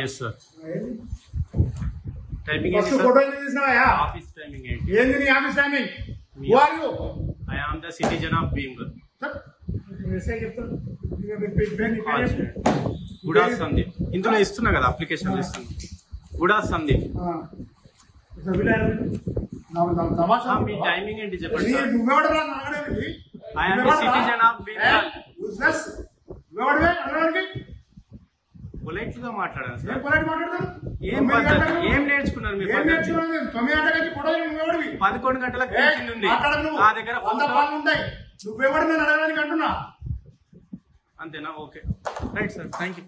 yes sir. Timing first photo ఎందుకు తీసినావా? Office timing ఏంది నీ office timing? Who are you? I am the citizen of Bhimgar. గుడా సందీప్. ఇందులో ఇస్తున్నా కదా అప్లికేషన్ ఇస్తున్నా. గుడా సందీప్. మీ టైమింగ్ ఏంటి చెప్పండి sir? I am the citizen of Bhimgar. Polite గా మాట్లాడాను సార్. ఏం నేర్చుకున్నారు మీరు? 11 గంటలకు ఉంది నా దగ్గర. నువ్వెవడు నేను అడగడానికి అంటున్నా. అంతేనా? Okay right sir, thank you.